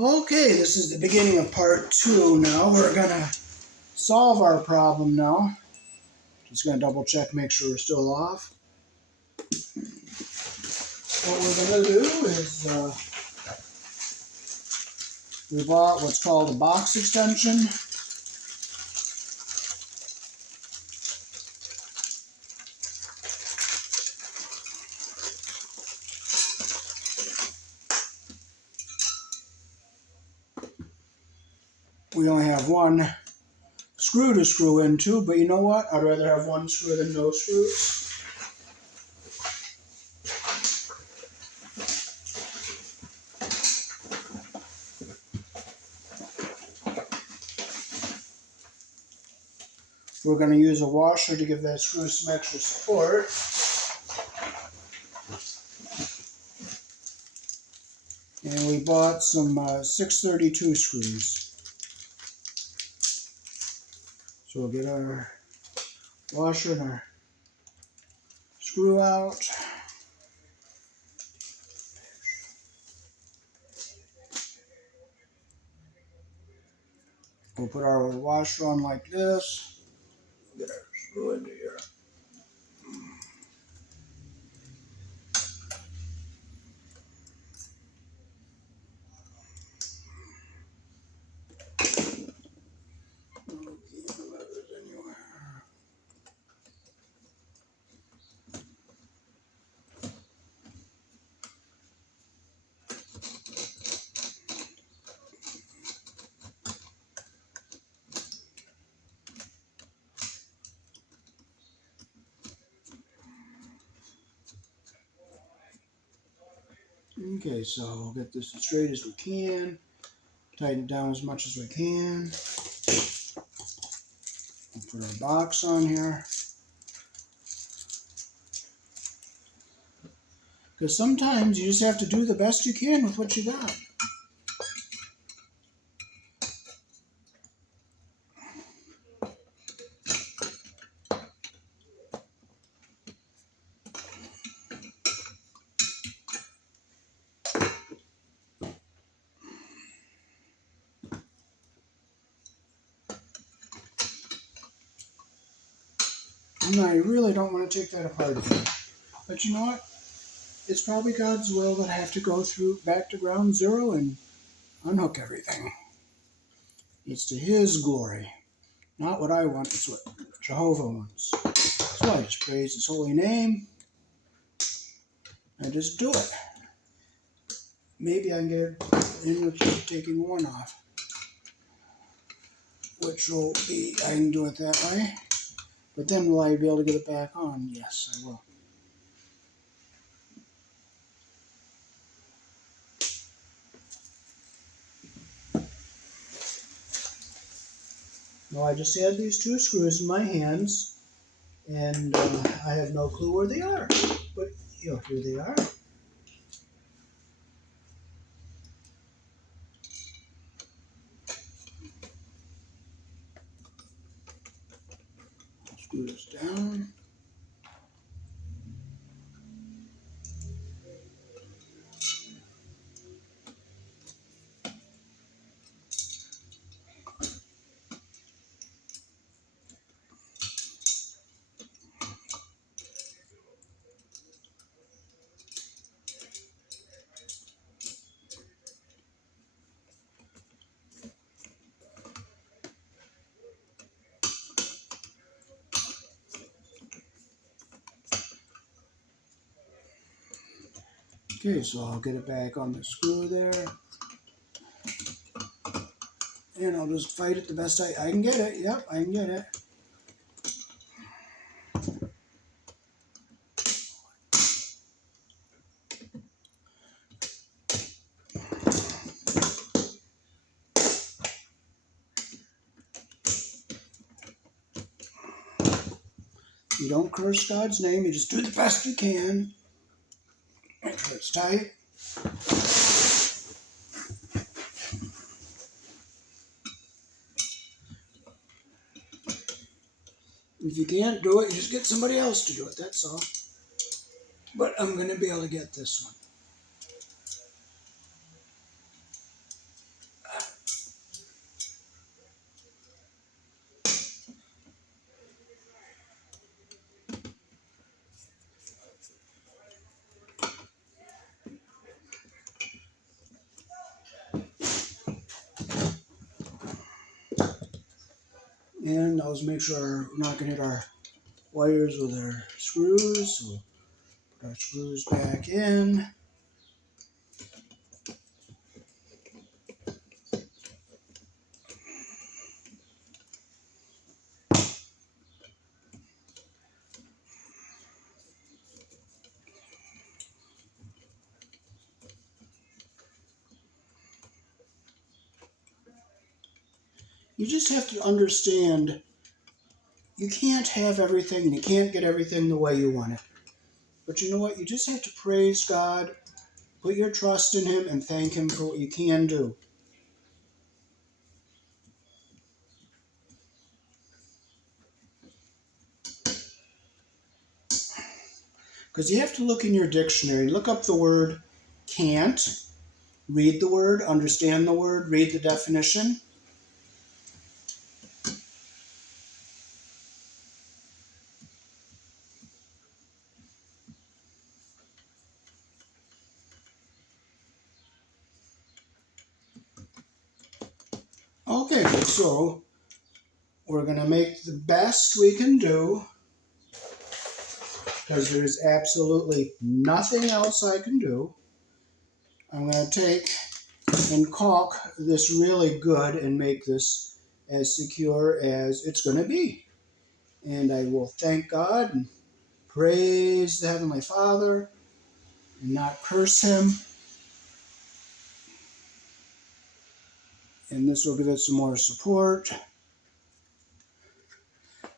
Okay, this is the beginning of part 2 now. We're going to solve our problem now. Just going to double check, make sure we're still off. What we're going to do is we bought what's called a box extension. We only have one screw to screw into, but you know what? I'd rather have one screw than no screws. We're going to use a washer to give that screw some extra support. And we bought some 632 screws. So we'll get our washer and our screw out. We'll put our washer on like this. Get our screw into here. Okay, so we'll get this as straight as we can. Tighten it down as much as we can. We'll put our box on here. Because sometimes you just have to do the best you can with what you got. And I really don't want to take that apart again. But you know what? It's probably God's will that I have to go through back to ground zero and unhook everything. It's to His glory. Not what I want, it's what Jehovah wants. So I just praise His holy name. I just do it. Maybe I can get in with just taking one off. Which will be, I can do it that way. But then will I be able to get it back on? Yes, I will. Now I just had these two screws in my hands, and I have no clue where they are. But, you know, here they are. Screw this down. Okay, so I'll get it back on the screw there. And I'll just fight it the best I can get it. Yep, I can get it. You don't curse God's name, you just do the best you can. Make sure it's tight. If you can't do it, you just get somebody else to do it, that's all. But I'm going to be able to get this one. And I'll just make sure we're not going to hit our wires with our screws. We'll put our screws back in. You just have to understand you can't have everything and you can't get everything the way you want it. But you know what? You just have to praise God, put your trust in Him, and thank Him for what you can do. Because you have to look in your dictionary, look up the word can't, read the word, understand the word, read the definition. Okay, so we're going to make the best we can do because there's absolutely nothing else I can do. I'm going to take and caulk this really good and make this as secure as it's going to be. And I will thank God and praise the Heavenly Father and not curse Him. And this will give it some more support.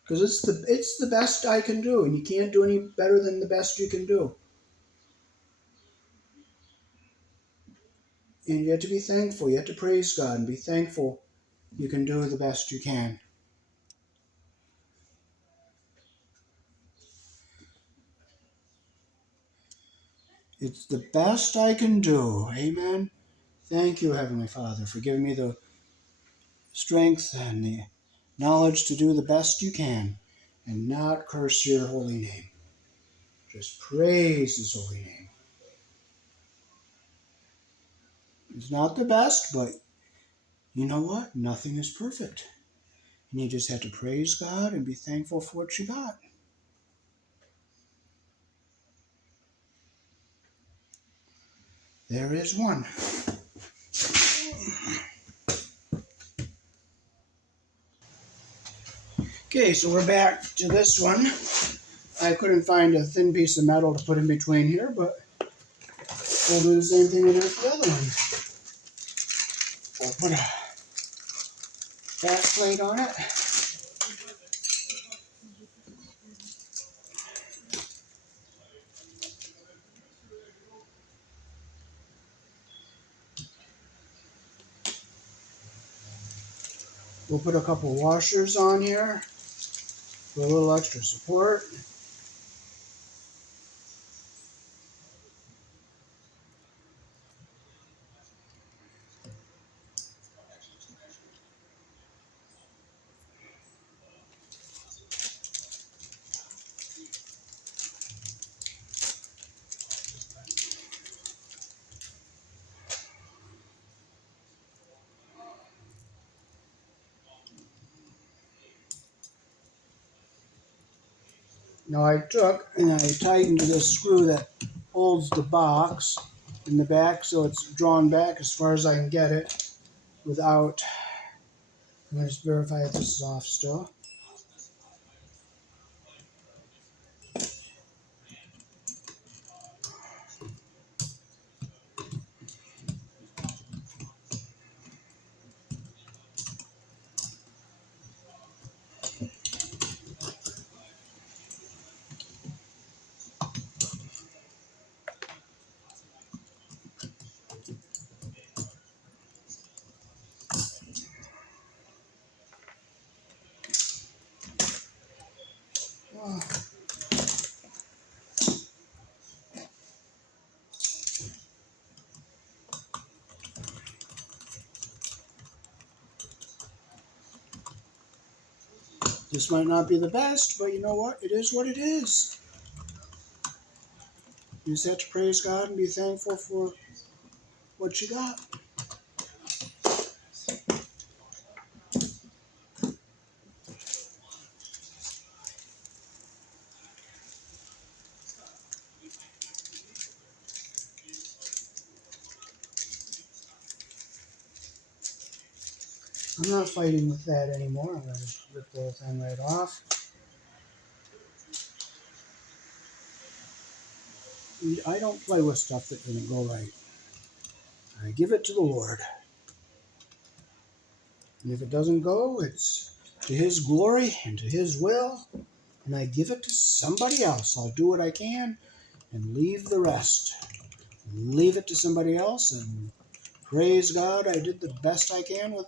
Because it's the best I can do, and you can't do any better than the best you can do. And you have to be thankful. You have to praise God and be thankful you can do the best you can. It's the best I can do. Amen. Thank you, Heavenly Father, for giving me the strength and the knowledge to do the best you can and not curse your holy name. Just praise His holy name. It's not the best, but you know what? Nothing is perfect. And you just have to praise God and be thankful for what you got. There is one. Okay, so we're back to this one. I couldn't find a thin piece of metal to put in between here, but we'll do the same thing we did with the other one. We'll put a back plate on it. We'll put a couple washers on here for a little extra support. Now I took and I tightened this screw that holds the box in the back so it's drawn back as far as I can get it without, I'm going to just verify if this is off still. This might not be the best, but you know what? It is what it is. You just have to praise God and be thankful for what you got. I'm not fighting with that anymore. I'm going to rip the whole thing right off. I don't play with stuff that didn't go right. I give it to the Lord. And if it doesn't go, it's to His glory and to His will. And I give it to somebody else. I'll do what I can and leave the rest. Leave it to somebody else, and praise God, I did the best I can with.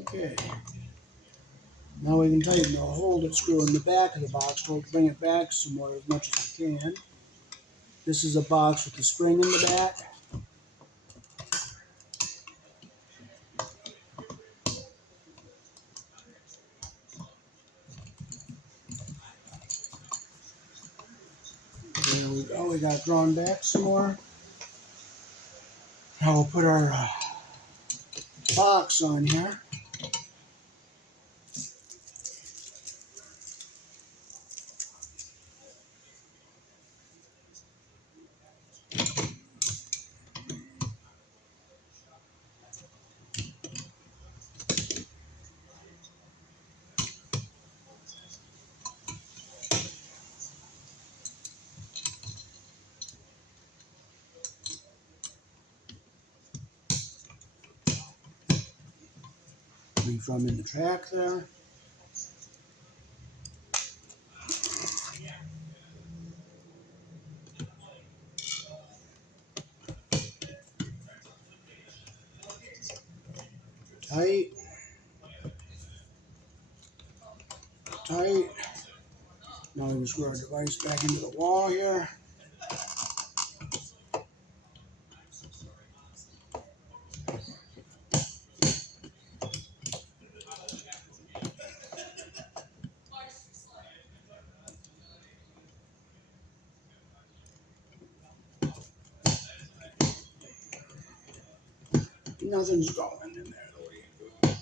Okay. Now we can tighten the hold-it screw in the back of the box. We'll bring it back some more as much as we can. This is a box with the spring in the back. There we go. We got it drawn back some more. Now we'll put our box on here. Leave from in the track there. Tight. Tight. Now we can screw our device back into the wall here. Nothing's going in there.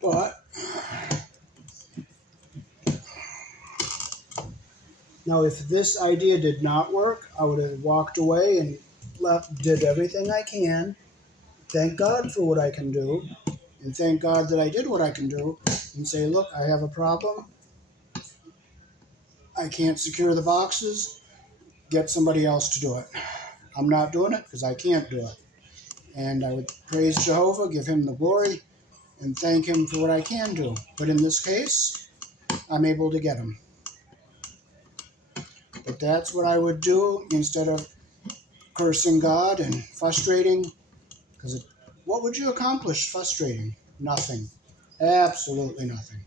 But now, if this idea did not work, I would have walked away and did everything I can. Thank God for what I can do, and thank God that I did what I can do, and say, look, I have a problem. I can't secure the boxes. Get somebody else to do it. I'm not doing it because I can't do it. And I would praise Jehovah, give Him the glory, and thank Him for what I can do. But in this case, I'm able to get them. But that's what I would do instead of cursing God and frustrating. Because what would you accomplish frustrating? Nothing. Absolutely nothing.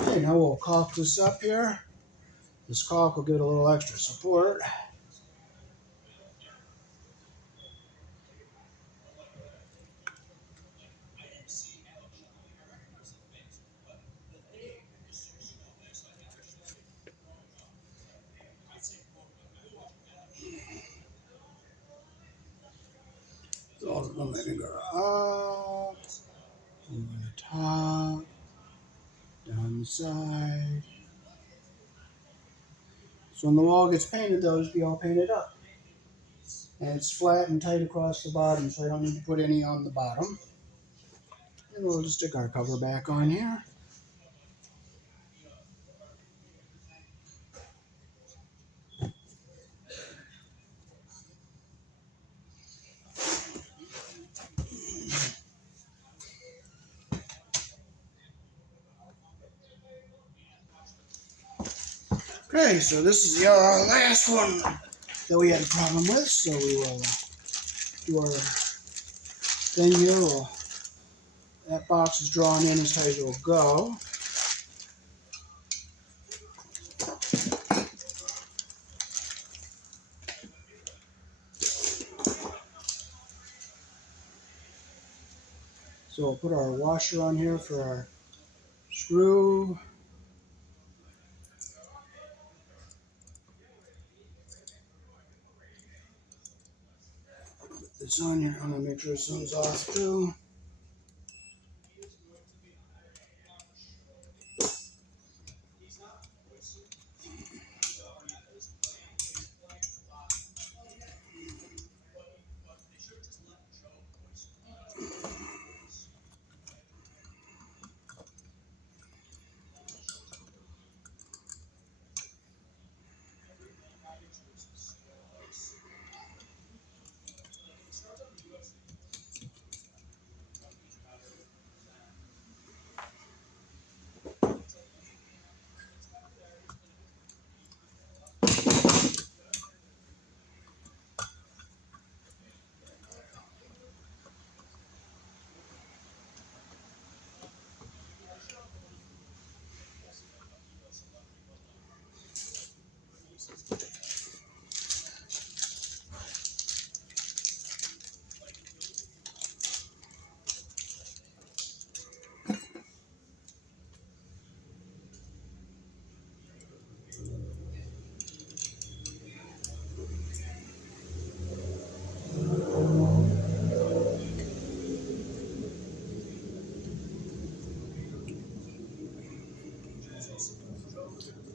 Okay, now we'll caulk this up here. This caulk will give it a little extra support. So the vinegar up, over the top, down the side. So when the wall gets painted, they'll just be all painted up. And it's flat and tight across the bottom, so I don't need to put any on the bottom. And we'll just stick our cover back on here. Okay, so this is the last one that we had a problem with, so we will do our thing here. That box is drawn in as tight as it will go. So we'll put our washer on here for our screw. Put this on here. I'm going to make sure this one's off too.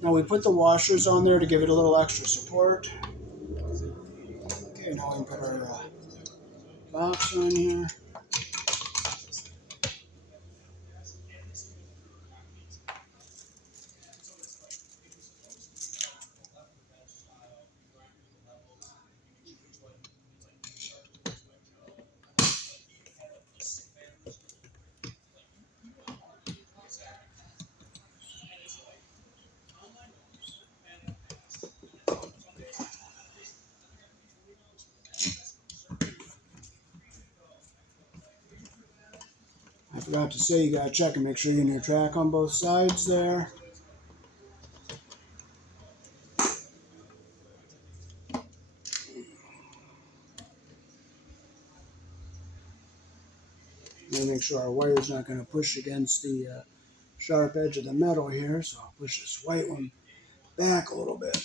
Now we put the washers on there to give it a little extra support. Okay, now we can put our box on here. I forgot to say, you gotta check and make sure you're in your track on both sides there. And make sure our wire's not gonna push against the sharp edge of the metal here, so I'll push this white one back a little bit.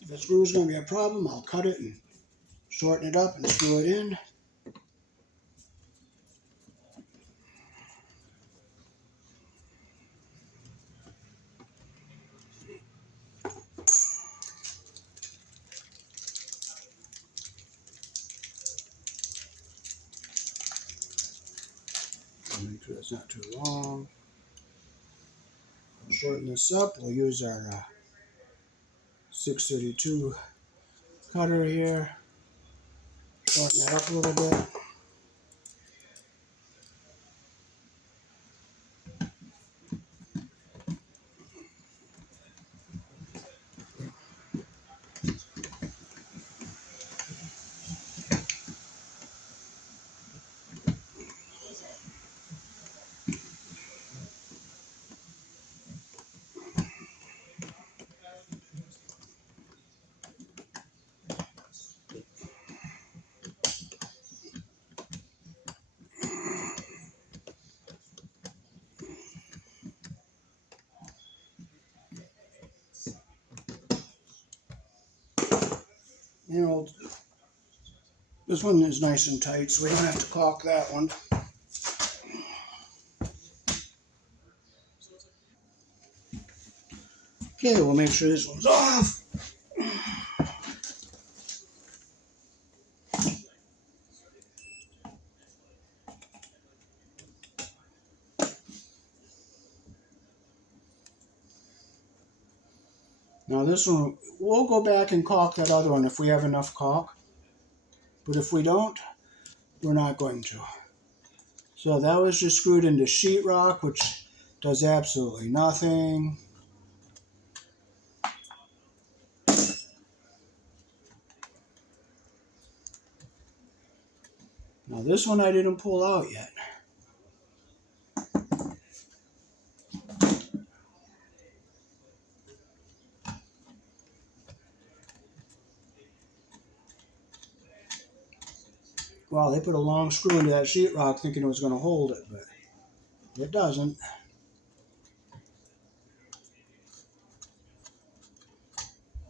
If the screw is going to be a problem, I'll cut it and shorten it up and screw it in. Make sure it's not too long. Shorten this up. We'll use our 632 cutter here. Shorten that up a little bit. You know, this one is nice and tight, so we don't have to caulk that one. Okay, we'll make sure this one's off. Now this one, we'll go back and caulk that other one if we have enough caulk. But if we don't, we're not going to. So that was just screwed into sheetrock, which does absolutely nothing. Now this one I didn't pull out yet. Wow, they put a long screw into that sheetrock thinking it was going to hold it, but it doesn't.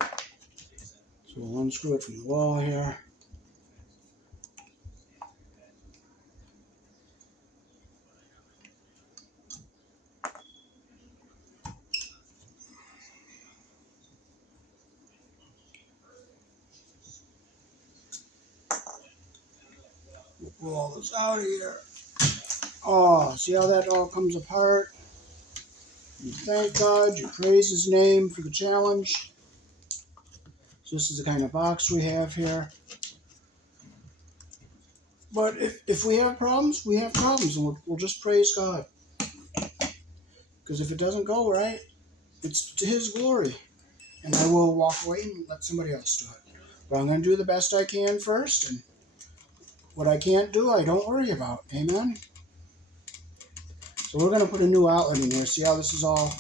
So we'll unscrew it from the wall here. We'll pull all this out of here. Oh, see how that all comes apart? You thank God, you praise His name for the challenge. So this is the kind of box we have here. But if we have problems, we have problems, and we'll just praise God. Because if it doesn't go right, it's to His glory. And I will walk away and let somebody else do it. But I'm going to do the best I can first, and what I can't do, I don't worry about. Amen? So we're going to put a new outlet in here. See how this is all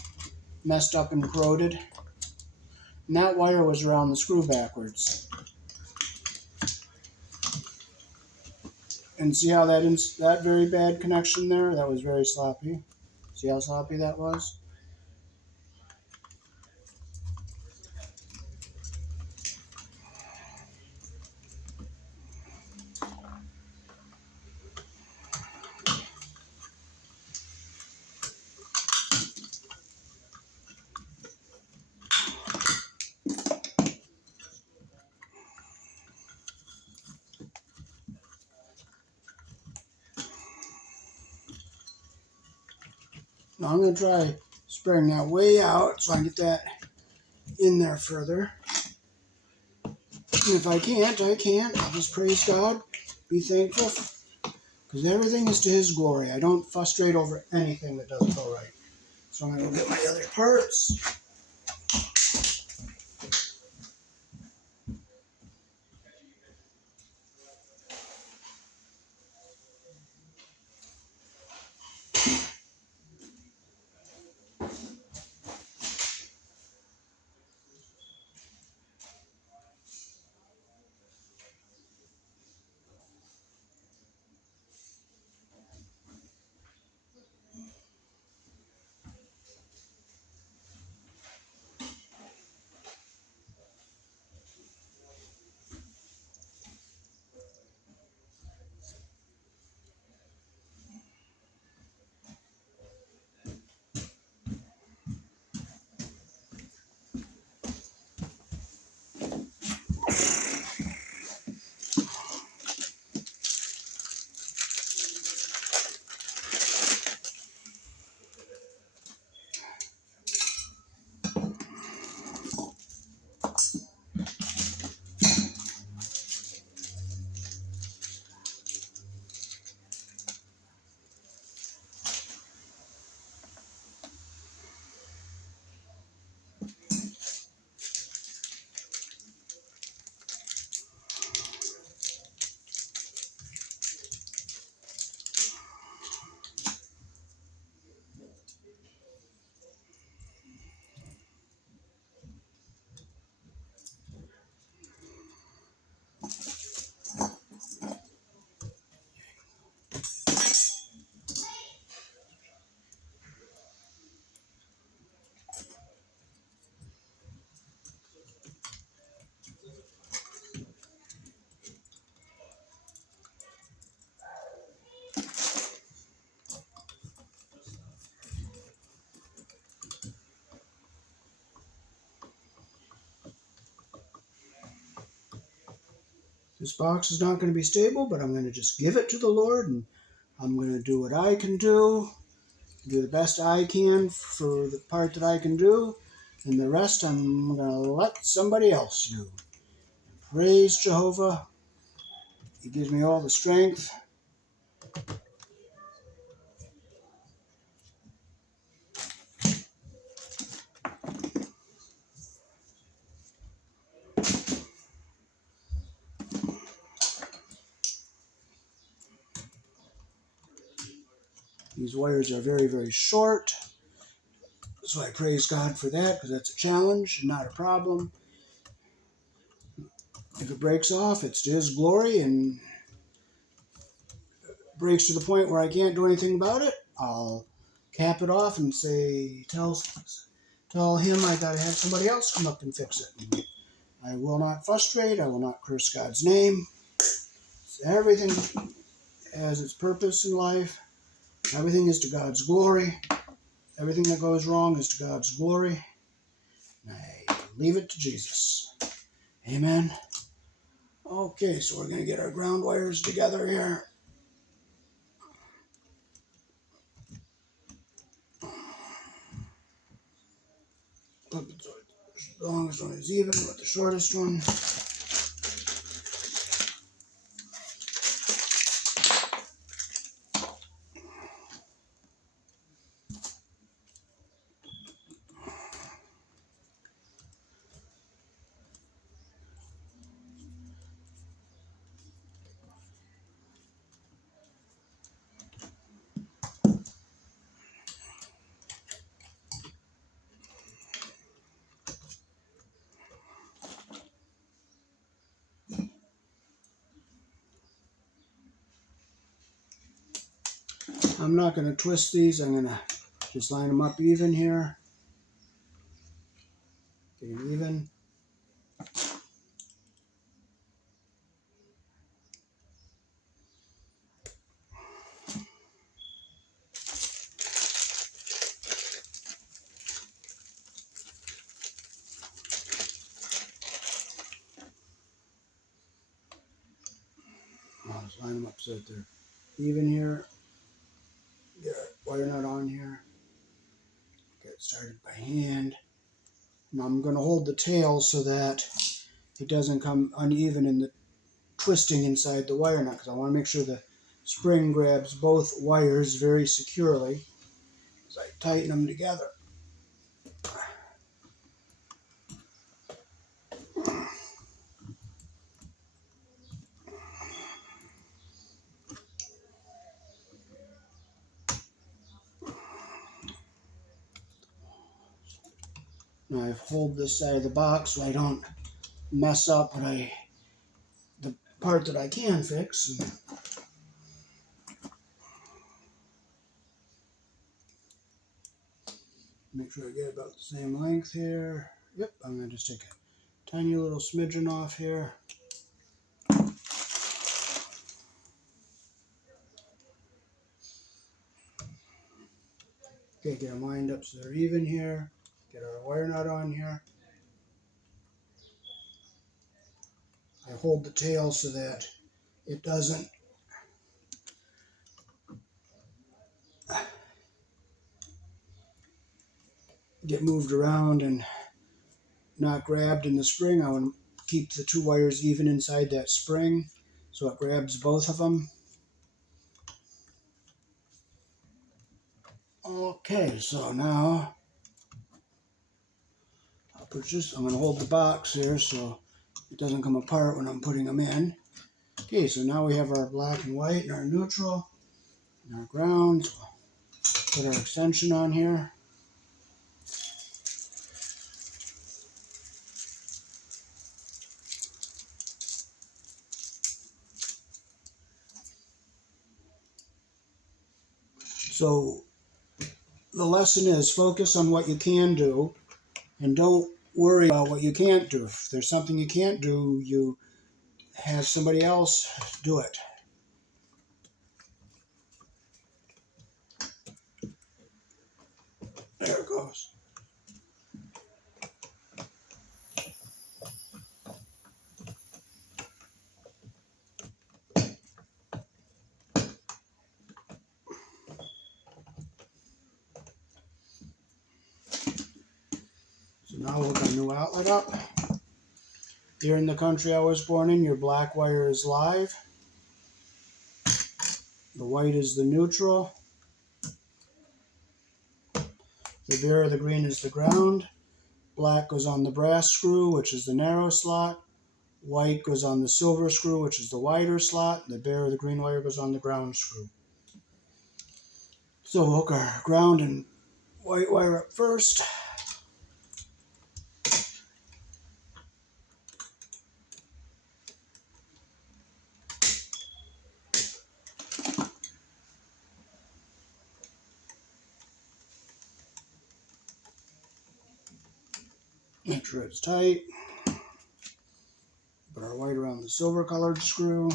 messed up and corroded? And that wire was around the screw backwards. And see how that very bad connection there? That was very sloppy. See how sloppy that was? Now I'm going to try spreading that way out so I can get that in there further. And if I can't, I can't. I'll just praise God, be thankful, because everything is to His glory. I don't frustrate over anything that doesn't go right. So I'm going to go get my other parts. This box is not going to be stable, but I'm going to just give it to the Lord, and I'm going to do what I can do the best I can for the part that I can do, and the rest I'm going to let somebody else do. Praise Jehovah. He gives me all the strength. These wires are very, very short, so I praise God for that, because that's a challenge, not a problem. If it breaks off, it's to His glory, and breaks to the point where I can't do anything about it, I'll cap it off and say, tell Him I got to have somebody else come up and fix it. And I will not frustrate. I will not curse God's name. Everything has its purpose in life. Everything is to God's glory. Everything that goes wrong is to God's glory. And I leave it to Jesus. Amen. Okay, so we're going to get our ground wires together here. The longest one is even with the shortest one. I'm not going to twist these. I'm going to just line them up even here. Get them even. I'll just line them up so that they're even here. Get our wire nut on here. Get it started by hand. Now I'm going to hold the tail so that it doesn't come uneven in the twisting inside the wire nut, because I want to make sure the spring grabs both wires very securely as I tighten them together. Now I hold this side of the box so I don't mess up the part that I can fix. Make sure I get about the same length here. Yep, I'm going to just take a tiny little smidgen off here. Okay, get them lined up so they're even here. Get our wire nut on here. I hold the tail so that it doesn't get moved around and not grabbed in the spring. I want to keep the two wires even inside that spring so it grabs both of them. Okay, so now I'm going to hold the box here so it doesn't come apart when I'm putting them in. Okay, so now we have our black and white and our neutral and our ground. So put our extension on here. So the lesson is focus on what you can do and don't worry about what you can't do. If there's something you can't do, you have somebody else do it. There it goes. So now we'll hook our new outlet up. Here in the country I was born in, your black wire is live. The white is the neutral. The bare or the green is the ground. Black goes on the brass screw, which is the narrow slot. White goes on the silver screw, which is the wider slot. The bare or the green wire goes on the ground screw. So we'll hook our ground and white wire up first. Make sure it's tight. Put our white around the silver colored screw.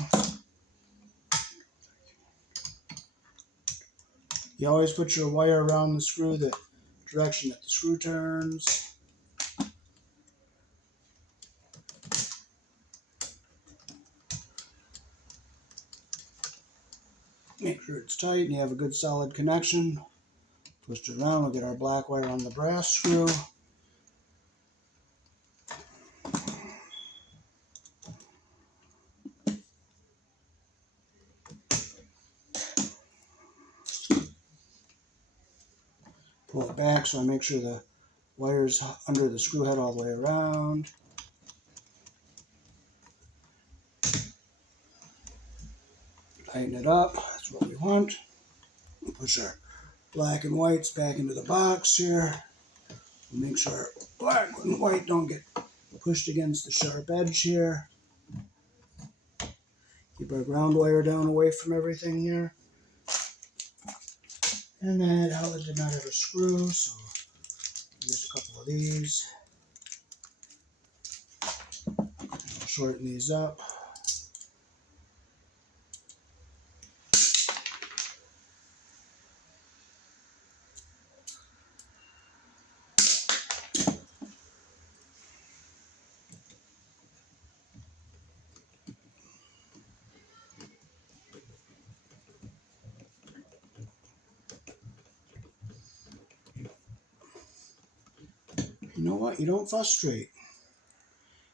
You always put your wire around the screw the direction that the screw turns. Make sure it's tight and you have a good solid connection. Twist it around, we'll get our black wire on the brass screw. Pull it back so I make sure the wire's under the screw head all the way around. Tighten it up, that's what we want. Push our black and whites back into the box here. Make sure our black and white don't get pushed against the sharp edge here. Keep our ground wire down away from everything here. And that outlet did not have a screw, so use a couple of these. I'll shorten these up. You know what? You don't frustrate.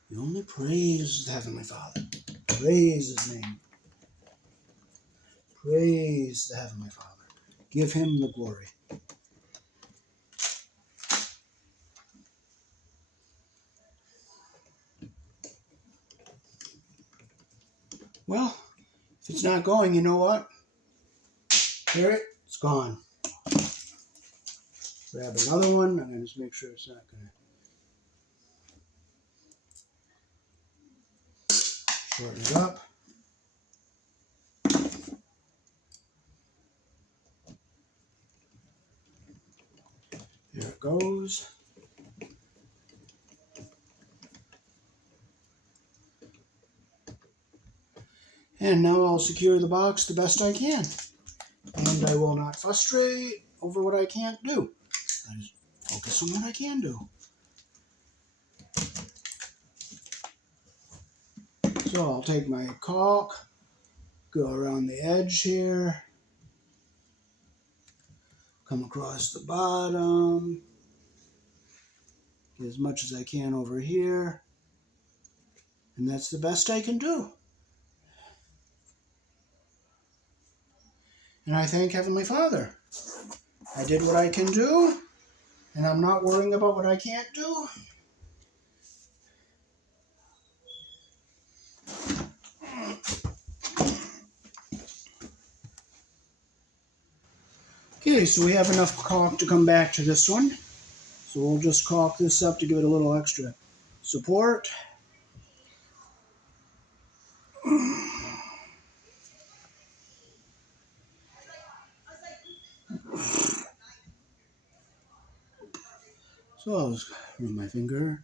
You only praise the Heavenly Father. Praise His name. Praise the Heavenly Father. Give Him the glory. Well, if it's not going, you know what? Hear it? It's gone. Grab another one. I'm going to just make sure it's not going to shorten it up. Here it goes. And now I'll secure the box the best I can. And I will not frustrate over what I can't do. I just focus on what I can do. So I'll take my caulk, go around the edge here, come across the bottom, get as much as I can over here, and that's the best I can do. And I thank Heavenly Father. I did what I can do, and I'm not worrying about what I can't do. Okay, so we have enough caulk to come back to this one. So we'll just caulk this up to give it a little extra support. So I'll just run my finger